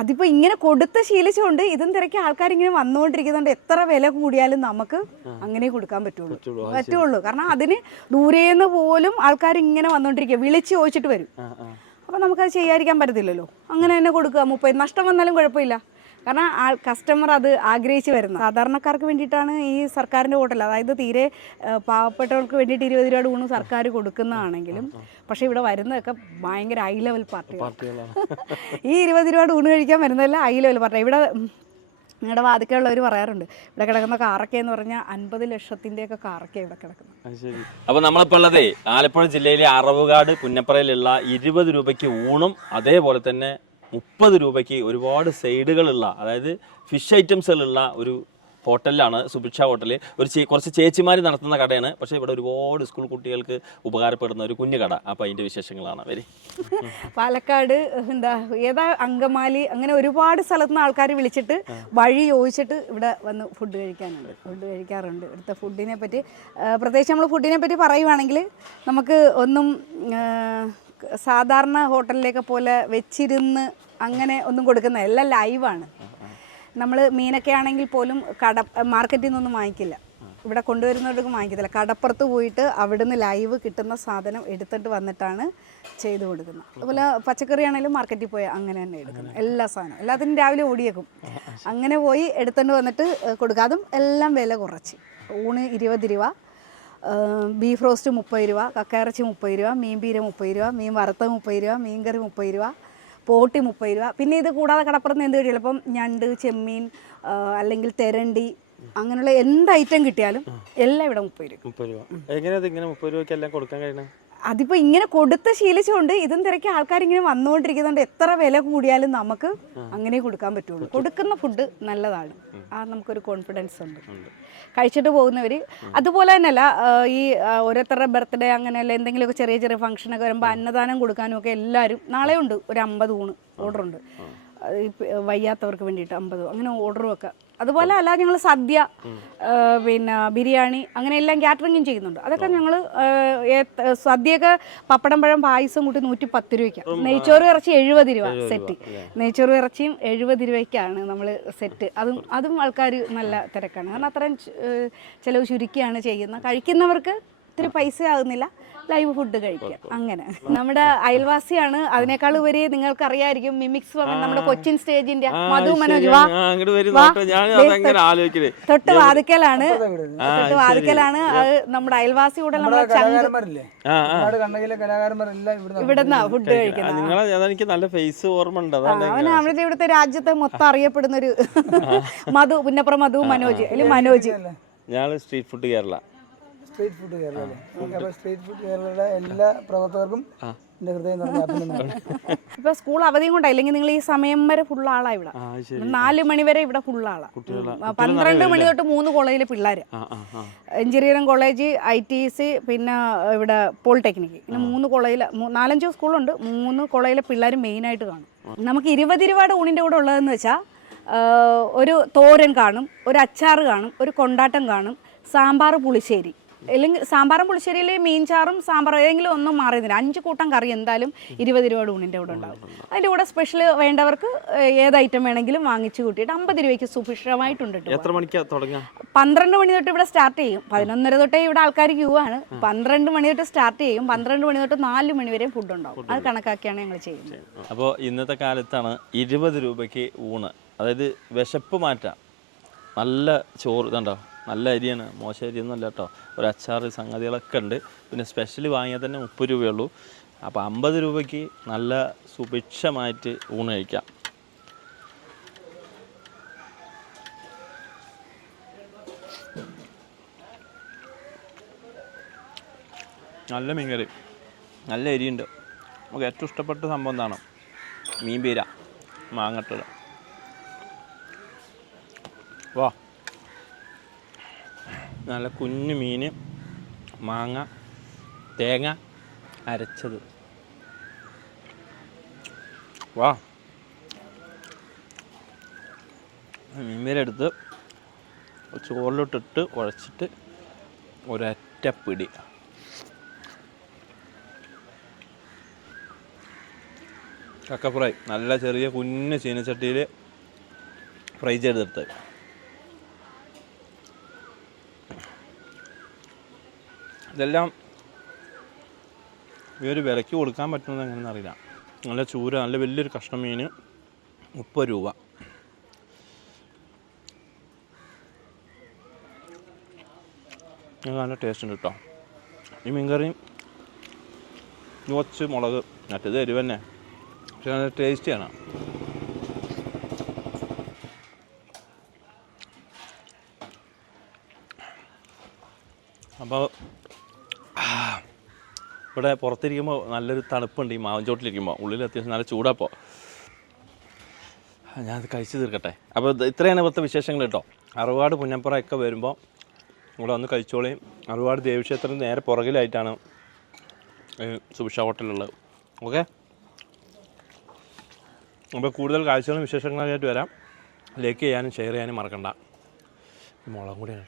അതിപ്പോ ഇങ്ങനെ കൊടുത്ത ശീലിച്ചുകൊണ്ട് ഇതും തിരക്കി ആൾക്കാർ ഇങ്ങനെ വന്നുകൊണ്ടിരിക്കുന്നുണ്ട്. എത്ര വില കൂടിയാലും നമുക്ക് അങ്ങനെ കൊടുക്കാൻ പറ്റുള്ളൂ. പറ്റുള്ളൂ, കാരണം അതിന് ദൂരേന്ന് പോലും ആൾക്കാർ ഇങ്ങനെ വന്നുകൊണ്ടിരിക്കുക വിളിച്ച് ചോദിച്ചിട്ട് വരും. അപ്പൊ നമുക്ക് അത് നമുക്കത് ചെയ്യാതിരിക്കാൻ പറ്റത്തില്ലല്ലോ. അങ്ങനെ തന്നെ കൊടുക്കുക. മുപ്പത് നഷ്ടം വന്നാലും കുഴപ്പമില്ല. കാരണം ആ കസ്റ്റമർ അത് ആഗ്രഹിച്ച് വരുന്നത്. സാധാരണക്കാർക്ക് വേണ്ടിയിട്ടാണ് ഈ സർക്കാരിന്റെ ഹോട്ടൽ. അതായത് തീരെ പാവപ്പെട്ടവർക്ക് വേണ്ടിയിട്ട് ഇരുപത് രൂപ ഊണ് സർക്കാർ കൊടുക്കുന്നതാണെങ്കിലും പക്ഷേ ഇവിടെ വരുന്നതൊക്കെ ഭയങ്കര ഹൈ ലെവൽ പാർട്ടി പാർട്ടികളാണ്. ഈ ഇരുപത് രൂപയുടെ ഊണ് കഴിക്കാൻ വരുന്നതെല്ലാം ഹൈ ലെവൽ പാർട്ടി ഇവിടെ നിങ്ങളുടെ വാതിക്കലുള്ളവർ പറയാറുണ്ട് ഇവിടെ കിടക്കുന്ന കാറൊക്കെ എന്ന് പറഞ്ഞാൽ അൻപത് ലക്ഷത്തിന്റെയൊക്കെ കാറൊക്കെ ഇവിടെ കിടക്കുന്നത്. അത് ശരി. അപ്പൊ നമ്മളിപ്പോൾ ഉള്ളതേ ആലപ്പുഴ ജില്ലയിലെ അറവുകാട് പുന്നപ്പറയിലുള്ള ഇരുപത് രൂപയ്ക്ക് ഊണും അതേപോലെ തന്നെ മുപ്പത് രൂപയ്ക്ക് ഒരുപാട് സൈഡുകളുള്ള അതായത് ഫിഷ് ഐറ്റംസുകളുള്ള ഒരു ഹോട്ടലിലാണ് സുഭിക്ഷ ഹോട്ടൽ ഒരു ചേ കുറച്ച് ചേച്ചിമാർ നടത്തുന്ന കടയാണ്. പക്ഷേ ഇവിടെ ഒരുപാട് സ്കൂൾ കുട്ടികൾക്ക് ഉപകാരപ്പെടുന്ന ഒരു കുഞ്ഞു കട. അപ്പോൾ അതിന്റെ വിശേഷങ്ങളാണ്. വരി. പാലക്കാട് എന്താ ഏതാ അങ്കമാലി അങ്ങനെ ഒരുപാട് സ്ഥലത്ത് നിന്ന് ആൾക്കാർ വിളിച്ചിട്ട് വഴി ചോദിച്ചിട്ട് ഇവിടെ വന്ന് ഫുഡ് കഴിക്കാനുണ്ട്. ഫുഡ് കഴിക്കാറുണ്ട്. ഇവിടുത്തെ ഫുഡിനെ പറ്റി പ്രത്യേകിച്ച് നമ്മൾ ഫുഡിനെ പറ്റി പറയുവാണെങ്കിൽ നമുക്ക് ഒന്നും സാധാരണ ഹോട്ടലിലേക്ക് പോലെ വെച്ചിരുന്ന് അങ്ങനെ ഒന്നും കൊടുക്കുന്ന എല്ലാം ലൈവാണ് നമ്മൾ മീനൊക്കെ ആണെങ്കിൽ പോലും കട മാർക്കറ്റിൽ നിന്നൊന്നും വാങ്ങിക്കില്ല. ഇവിടെ കൊണ്ടുവരുന്നവർക്ക് വാങ്ങിക്കത്തില്ല. കടപ്പുറത്ത് പോയിട്ട് അവിടുന്ന് ലൈവ് കിട്ടുന്ന സാധനം എടുത്തിട്ട് വന്നിട്ടാണ് ചെയ്തു കൊടുക്കുന്നത്. അതുപോലെ പച്ചക്കറി ആണെങ്കിലും മാർക്കറ്റിൽ പോയി അങ്ങനെ തന്നെ എടുക്കുന്നത് എല്ലാ സാധനം എല്ലാത്തിനും രാവിലെ ഓടിയേക്കും. അങ്ങനെ പോയി എടുത്തിട്ട് വന്നിട്ട് കൊടുക്കുക അതും എല്ലാം വില കുറച്ച്. ഊണ് ഇരുപത് രൂപ ബീഫ് റോസ്റ്റ് മുപ്പത് രൂപ കക്കയിറച്ചി മുപ്പത് രൂപ മീൻ പീര മുപ്പത് രൂപ മീൻ വറുത്ത മുപ്പത് രൂപ മീൻ കറി മുപ്പത് രൂപ പോട്ടി മുപ്പത് രൂപ. പിന്നെ ഇത് കൂടാതെ കടപ്പുറത്ത് എന്ത് കിട്ടിയാലും ഇപ്പം ഞണ്ട് ചെമ്മീൻ അല്ലെങ്കിൽ തെരണ്ടി അങ്ങനെയുള്ള എന്ത് ഐറ്റം കിട്ടിയാലും എല്ലാം ഇവിടെ മുപ്പത് രൂപ മുപ്പത് രൂപ. എങ്ങനെയാ ഇങ്ങനെ മുപ്പത് രൂപയ്ക്ക് എല്ലാം കൊടുക്കാൻ കഴിയണത് അതിപ്പോൾ ഇങ്ങനെ കൊടുത്ത ശീലിച്ചുകൊണ്ട് ഇതും തിരക്കി ആൾക്കാർ ഇങ്ങനെ വന്നുകൊണ്ടിരിക്കുന്നുണ്ട്. എത്ര വില കൂടിയാലും നമുക്ക് അങ്ങനെ കൊടുക്കാൻ പറ്റുള്ളൂ. കൊടുക്കുന്ന ഫുഡ് നല്ലതാണ്. ആ നമുക്കൊരു കോൺഫിഡൻസ് ഉണ്ട്. കഴിച്ചിട്ട് പോകുന്നവർ അതുപോലെ തന്നെയല്ല ഈ ഓരോരുത്തരുടെ ബർത്ത്ഡേ അങ്ങനെയല്ല എന്തെങ്കിലുമൊക്കെ ചെറിയ ചെറിയ ഫംഗ്ഷനൊക്കെ വരുമ്പോൾ അന്നദാനം കൊടുക്കാനും ഒക്കെ എല്ലാവരും നാളെ ഉണ്ട്. ഒരു അമ്പത് ഊണ് ഓർഡർ ഉണ്ട്. അത് വയ്യാത്തവർക്ക് വേണ്ടിയിട്ട് അമ്പത് അങ്ങനെ ഓർഡറും ഒക്കെ അതുപോലെ അല്ല ഞങ്ങൾ സദ്യ പിന്നെ ബിരിയാണി അങ്ങനെ എല്ലാം കാറ്ററിങ്ങും ചെയ്യുന്നുണ്ട്. അതൊക്കെ ഞങ്ങൾ സദ്യയൊക്കെ പപ്പടം പഴം പായസം കൂട്ടി നൂറ്റി പത്ത് രൂപയ്ക്കാണ് നെയ്ച്ചോറ് ഇറച്ചി എഴുപത് രൂപ സെറ്റ്. നെയ്ച്ചോറ് ഇറച്ചിയും എഴുപത് രൂപയ്ക്കാണ് നമ്മൾ സെറ്റ്. അതും അതും ആൾക്കാർ നല്ല തിരക്കാണ്. കാരണം അത്രയും ചിലവ് ചുരുക്കിയാണ് ചെയ്യുന്നത്. കഴിക്കുന്നവർക്ക് ഇത്തിരി പൈസ ആകുന്നില്ല ലൈവ് ഫുഡ് കഴിക്കുക. അങ്ങനെ. നമ്മുടെ അയൽവാസിയാണ്. അതിനേക്കാൾ ഉപരി നിങ്ങൾക്ക് അറിയായിരിക്കും മിമിക്സ് നമ്മുടെ കൊച്ചിൻ സ്റ്റേജിന്റെ മധു മനോജ്. വാ. അങ്ങോട്ട് വരും ഞാൻ ദേ അതങ്ങനെ ആലോചിക്കണേ തൊട്ട് വാതിക്കലാണ്. തൊട്ട് വാതിക്കലാണ്. അത് നമ്മുടെ അയൽവാസി കൂടെ നമ്മുടെ ഫുഡ് കഴിക്കുന്നത്. നല്ല ഫേസ് ഓർമ്മ ഉണ്ട് അതാണ് അവന് നമ്മുടെ ഇവിടുത്തെ രാജ്യത്തെ മൊത്തം അറിയപ്പെടുന്ന ഒരു മധു പുന്നപ്പുറം മധു മനോജ്. അല്ലെങ്കിൽ മനോജ്. ഞാൻ street food Kerala. Street food Kerala okay അപ്പോൾ സ്ട്രീറ്റ് ഫുഡ് കേരളയുടെ എല്ലാ പ്രവർത്തകർക്കും എന്റെ ഹൃദയം നിറഞ്ഞ അഭിനന്ദനം ഇപ്പൊ സ്കൂൾ അവധിയും കൊണ്ടാ ഇല്ലെങ്കിൽ നിങ്ങൾ ഈ സമയം വരെ ഫുൾ ആളാ ഇവിടെ. നാല് മണി വരെ ഇവിടെ ഫുൾ ആളാ. പന്ത്രണ്ട് മണി തൊട്ട് മൂന്ന് കോളേജിലെ പിള്ളേര്. Engineering college I T C പിന്നെ ഇവിടെ പോളിടെക്നിക്ക് പിന്നെ മൂന്ന് കോളേജിലെ നാലഞ്ച് സ്കൂളുണ്ട്. മൂന്ന് കോളേജിലെ മെയിൻ ആയിട്ട് കാണും. നമുക്ക് ഇരുപത് രൂപയുടെ ഊണിന്റെ കൂടെ ഉള്ളതെന്ന് വെച്ചാൽ ഒരു തോരൻ കാണും ഒരു അച്ചാർ കാണും ഒരു കൊണ്ടാട്ടം കാണും സാമ്പാർ പുളിശ്ശേരി. അല്ലെങ്കിൽ സാമ്പാറും പുളിശ്ശേരിയിൽ മീൻചാറും സാമ്പാർ ഏതെങ്കിലും ഒന്നും മാറിയതില്ല. അഞ്ച് കൂട്ടം കറി എന്തായാലും ഇരുപത് രൂപയുടെ ഊണിന്റെ കൂടെ ഉണ്ടാവും. അതിന്റെ കൂടെ സ്പെഷ്യൽ വേണ്ടവർക്ക് ഏത് ഐറ്റം വേണമെങ്കിലും വാങ്ങിച്ചു കൂട്ടിയിട്ട് അമ്പത് രൂപയ്ക്ക് സുഭിക്ഷമായിട്ടുണ്ട് എത്ര മണിക്കാണ് പന്ത്രണ്ട് മണി തൊട്ട് ഇവിടെ സ്റ്റാർട്ട് ചെയ്യും. പതിനൊന്നര തൊട്ടേ ഇവിടെ ആൾക്കാർ ക്യൂ ആണ്. പന്ത്രണ്ട് മണി തൊട്ട് സ്റ്റാർട്ട് ചെയ്യും. പന്ത്രണ്ട് മണി തൊട്ട് നാല് മണി വരെ ഫുഡ് ഉണ്ടാവും. അത് കണക്കാക്കിയാണ് ഞങ്ങൾ ചെയ്യുന്നത്. അപ്പോൾ ഇന്നത്തെ കാലത്താണ് ഇരുപത് രൂപയ്ക്ക് ഊണ്. അതായത് വിശപ്പ് മാറ്റാം. നല്ല ചോറ് ഇതുണ്ടോ? നല്ല അരിയാണ്. മോശം അരിയൊന്നും അല്ല കേട്ടോ. ഒരു അച്ചാറ് സംഗതികളൊക്കെ ഉണ്ട്. പിന്നെ സ്പെഷ്യൽ വാങ്ങിയാൽ തന്നെ മുപ്പത് രൂപയുള്ളൂ. അപ്പോൾ അമ്പത് രൂപയ്ക്ക് നല്ല സുഭിക്ഷമായിട്ട് ഊണ് കഴിക്കാം. നല്ല മീൻകറി. നല്ല എരിയുണ്ട് നമുക്ക് ഏറ്റവും ഇഷ്ടപ്പെട്ട സംഭവം എന്താണ്? മീൻ പീര മാങ്ങട്ടത് വാ. നല്ല കുഞ്ഞു മീൻ മാങ്ങ തേങ്ങ അരച്ചത്. വാ. മീൻ പീര എടുത്ത് ചോറിലോട്ടിട്ട് കുഴച്ചിട്ട് ഒരൊറ്റ പിടി ചക്ക ഫ്രൈ നല്ല ചെറിയ കുഞ്ഞ് ചീനച്ചട്ടിയിൽ ഫ്രൈ ചെയ്തെടുത്ത്. ഇതെല്ലാം ഈ ഒരു വിലയ്ക്ക് കൊടുക്കാൻ പറ്റുന്നത് എങ്ങനെയെന്ന് അറിയില്ല. നല്ല ചൂര നല്ല വലിയൊരു കഷ്ണം മീൻ മുപ്പത് രൂപ. നല്ല ടേസ്റ്റ് ഉണ്ട് കേട്ടോ ഈ മീൻകറിയും കുറച്ച് മുളക് മറ്റേത് എരിവ് തന്നെ. പക്ഷെ നല്ല ടേസ്റ്റിയാണ് അപ്പോൾ ഇവിടെ പുറത്തിരിക്കുമ്പോൾ നല്ലൊരു തണുപ്പുണ്ട്. ഈ മാവഞ്ചോട്ടിലിരിക്കുമ്പോൾ ഉള്ളിൽ അത്യാവശ്യം നല്ല ചൂടാപ്പോൾ ഞാനത് കഴിച്ചു തീർക്കട്ടെ. അപ്പോൾ ഇത് ഇത്രയാണ് ഇവിടുത്തെ വിശേഷങ്ങൾ കേട്ടോ. അറുപാട് പുന്നപ്പുറ ഒക്കെ വരുമ്പോൾ ഇവിടെ ഒന്ന് കഴിച്ചോളിയും അറുപാട് ദേവീക്ഷേത്രത്തിന് നേരെ പുറകിലായിട്ടാണ് ഈ സുഭിക്ഷ ഹോട്ടലുള്ളത്. ഓക്കെ? അപ്പോൾ കൂടുതൽ കാഴ്ചകളും വിശേഷങ്ങളായിട്ട് വരാം. ലൈക്ക് ചെയ്യാനും ഷെയർ ചെയ്യാനും മറക്കണ്ട. മുളകും കൂടിയാണ്.